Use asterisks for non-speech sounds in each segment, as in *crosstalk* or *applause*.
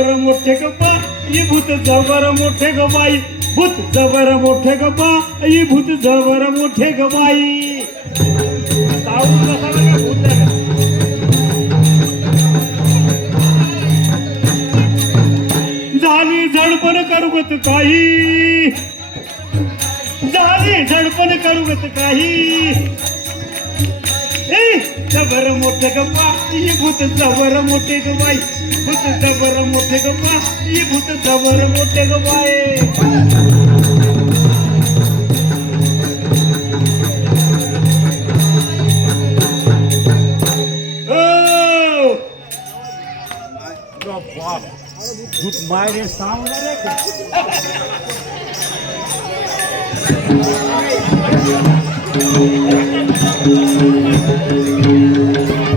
जबर मोठे ग बाई भूत जबर मोठे ग बाई. भूत जबर मोठे ग बाई भूत जबर मोठे ग बाई. भूत झाली झडपण करूगत काही. झाली झडपण करूगत काही. ए मोठे गप्पा ही भूत जबर मोठे ग बाई. भूत जबर मोठे गप्पा ही भूत जबर मोठे ग बाई. ओ! भूत मायने सांगणार आहे का?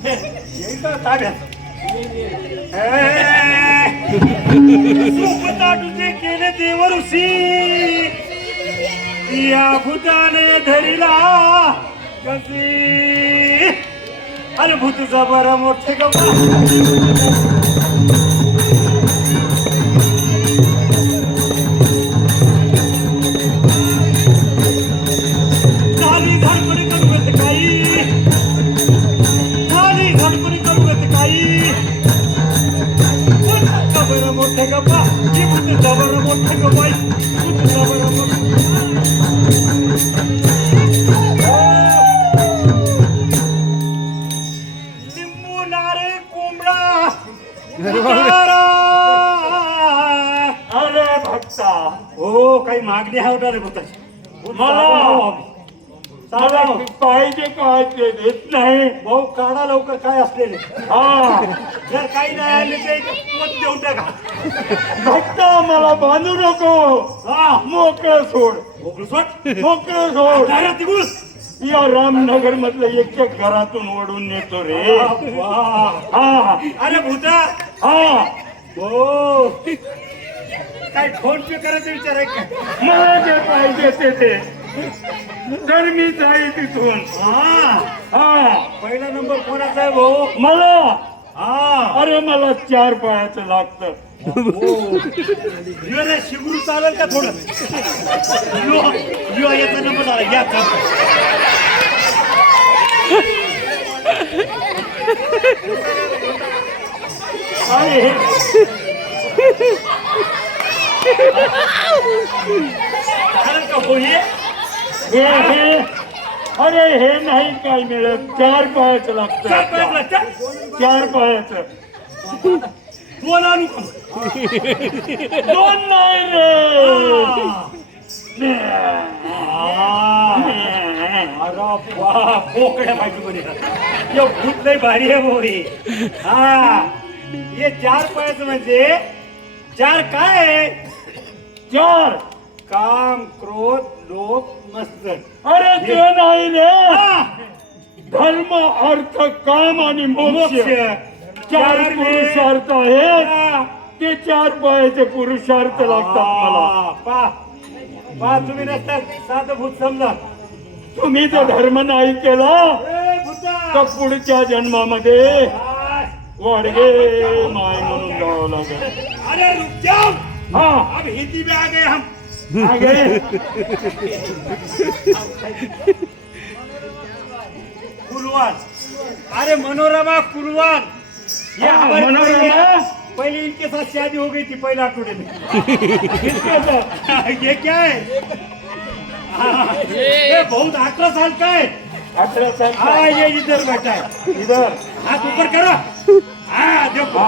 *laughs* तुझे केले देव ऋषी या भूताने धरिला. कसी? अरे भूत जबर मोठे गप्पा हो काही मागणी आहे रे भक्ताची मला- पाहिजे काय ते देत नाही? भाऊ काढा लवकर काय असलेले? हा. जर काही नाही आले ते देऊन टाका? भक्ता मला बांधू नको. हा. मोकळं सोड. मोकळं सोड? मोकळं सोड? या रामनगर मधलं एक एक घरातून ओढून नेतो रे. वा. हा. अरे भूता. हा. हो. काय फोन पे करायचा विचार आहे का मला जे पाहिजे ते दे तर मी जाईल तिथून. हा. हा. पहिला नंबर कोणाचा आहे भाऊ? मला. हा. अरे मला चार पायाचं लागतं. युवा शिगुरू चालेल का थोडं? युवा युवा याचा नंबर आला. अरे चालेल का भाऊ हे हे हे. अरे हे नाही काय मिळत. चार पायाचं चार लागतं? चार पायाचं. दोन आणू का? दोन नाही रे. अरे बोकड्या पाहिजे म्हणे यो भूत लय भारी आहे हे. हा. हे चार पायाचं म्हणजे चार काय आहे? चार काम क्रोध लोभ मत्सर अरे ते नाही रे. धर्म अर्थ काम आणि मोक्ष. चार चार पुरुषार्थ आहेत. हा. ते चार पायाचे पुरुषार्थ लागतात मला. पहा तुम्ही नसतात. साधं भूत समजा. तुम्ही जर धर्म नाही केला ए, भूता! तर पुढच्या जन्मामध्ये. वाडगे माय म्हणून जावं लागेल. अरे रुक जाओ हा अब हिंदी में आ गए हम। *laughs* आगे कुलवान अरे मनोरमा कुलवान ये मनोरमा? पहले- इनके साथ शादी हो गई थी पहले आठवड़े में? ये क्या है? ये बहुत अठारह साल का है। अठारह साल? हाँ ये इधर बैठा है। इधर। हाथ ऊपर करो। हाँ देखो.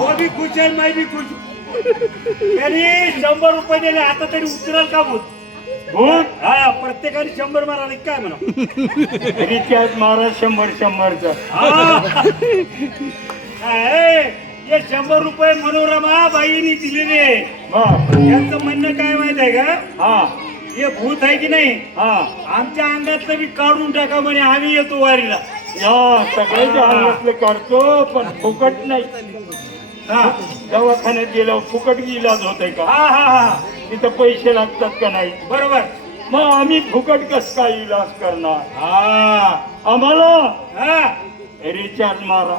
वो भी खुश है मैं भी खुश त्यांनी शंभर रुपये दिले आता तरी उतरल का भूत? भूत? हा प्रत्येकाने शंभर मारा काय म्हणा? रिचार्ज मारा शंभर शंभरचा. काय हे शंभर रुपये मनोरमा बाईनी दिलेले. बर यांचं म्हणणं काय माहीत आहे का? हा. हे भूत आहे की नाही? हा. आमच्या अंगातलं बी काढून टाका म्हणे आम्ही येतो वारीला. या सगळ्याच्या अंगातलं करतो पण फुकट नाही. हा दवाखान्यात गेल्यावर फुकट इलाज होतंय का? हा हा हा. तिथं पैसे लागतात का नाही? बरोबर. मग आम्ही फुकट कस काय इलाज करणार? हा. आम्हाला? हा. रिचार्ज मारा.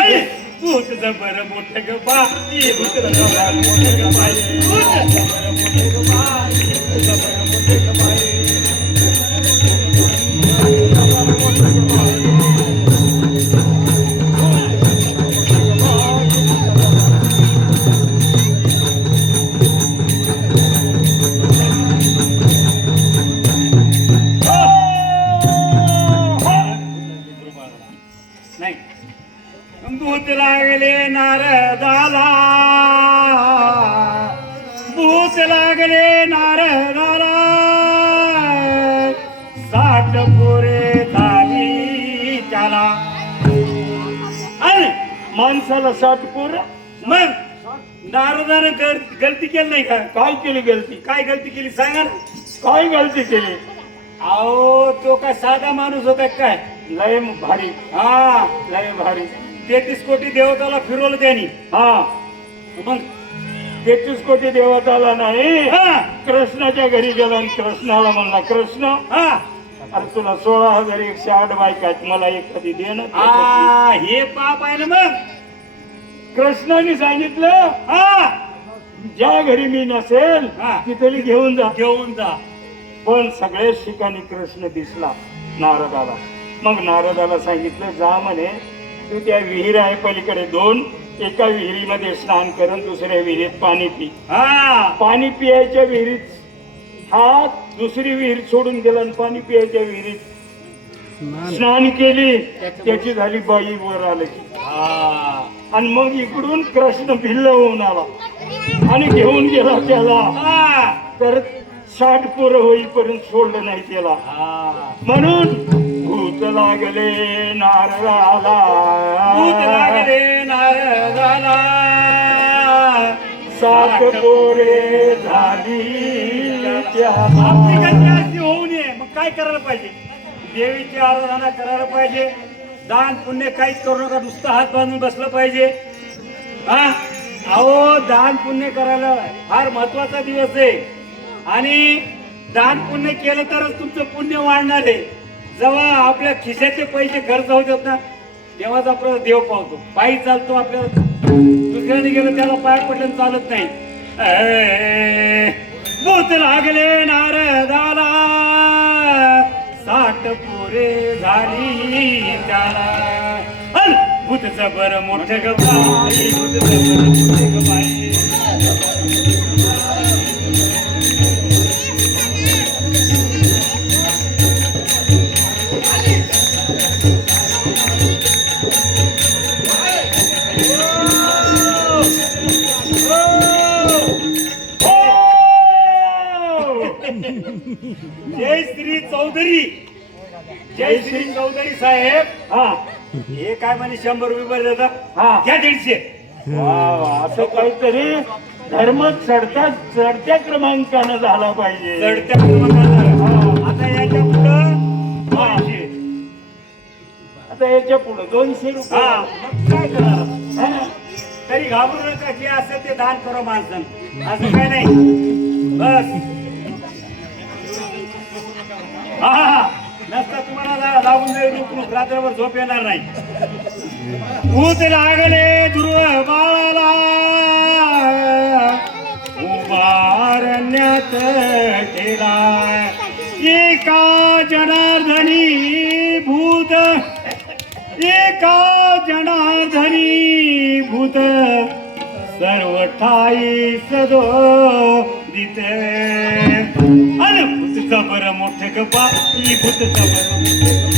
अरे, भूत जबर मोठं ग बाई. भूत जबर मोठं ग बाई. भूत जबर मोठं ग बाई. भूत जबर मोठं ग बाई. नारदाला भूत लागले नारदाला साठ पुरे झाली त्याला. अरे माणसाला साठ पोर. मग नारदानं गलती केली नाही का? काय केली गलती? काय गलती केली? सांगा ना. काय गलती केली? अहो तो काय साधा माणूस होता काय? लय भारी. हा लय भारी. तेहतीस कोटी देवताला फिरवलं त्यांनी. हा. मग तेहतीस कोटी देवात आला नाही. हा. कृष्णाच्या घरी गेला आणि कृष्णाला म्हणला कृष्ण हा. अरे तुला सोळा हजार एकशे आठ बायका आहेत मला एखादी दे ना आ, हे पाप आहे ना मग. कृष्णाने सांगितलं हा. ज्या घरी मी नसेल हा. तिथे घेऊन जा. घेऊन जा. पण सगळ्याच ठिकाणी कृष्ण दिसला नारदाला. मग नारदाला सांगितलं जा म्हणे तू त्या विहीर आहे पलीकडे दोन. एका विहिरीमध्ये स्नान करून दुसऱ्या विहिरीत पाणी पी. हा. पाणी पियायच्या विहिरीत हा दुसरी विहीर सोडून गेला आणि पाणी पियायच्या विहिरीत स्नान. केली. त्याची झाली बाई वर आलं की. हा. आणि मग इकडून कृष्ण भिल्ल होऊन आला. आणि घेऊन गेला त्याला. हा. तर साठ पोरं होईपर्यंत सोडलं नाही त्याला. हा. म्हणून भूत लागले नारळाला. भूत लागले नारदाला साठ पोरे झाली आपली कन्या अशी होऊ नये. मग काय करायला पाहिजे? देवीची आराधना करायला पाहिजे. दान पुण्य काहीच करू नका. नुसतं हात बांधून बसलं पाहिजे. हा? अहो दान पुण्य करायला फार महत्त्वाचा दिवस आहे. आणि दान पुण्य केलं तरच तुमचं पुण्य वाढणार आहे. जेव्हा आपल्या खिशाचे पैसे खर्च होतात ना तेव्हाच आपल्याला देव पावतो. पायी चालतो आपल्याला. दुसऱ्याने गेलं त्याला पाय पडलं चालत नाही. ए, भूत लागले नारदाला. साठ पोरे झाली त्याला. भूत जबर मोठ ग भूत जबर मोठ ग चौधरी साहेब. हा. हे काय म्हणे शंभर रुपये बरं देतात हा. घ्या दीडशे. वा वा, असं काहीतरी धर्म चढता चढत्या क्रमांकानं झाला पाहिजे. चढत्या क्रमांकावर. आता याच्या पुढं दोनशे. आता याच्यापुढे दोनशे रुपये. हा. मग काय करणार? हा? तरी घाबरू नका जे असेल ते दान करो माणसं असं काय नाही. बस. हा हा, हा. नसता तुम्हाला लागून जाईल रुकणूक रात्रभर झोप येणार नाही. भूत लागले ध्रुव बाळाला. उभारण्यात केला एका जनार्दनी भूत. एका जनार्दनी भूत. सर्व ठाई सदो दिते. अरे भूत जबर मोठे गप्पा. ई भूत जबर मोठे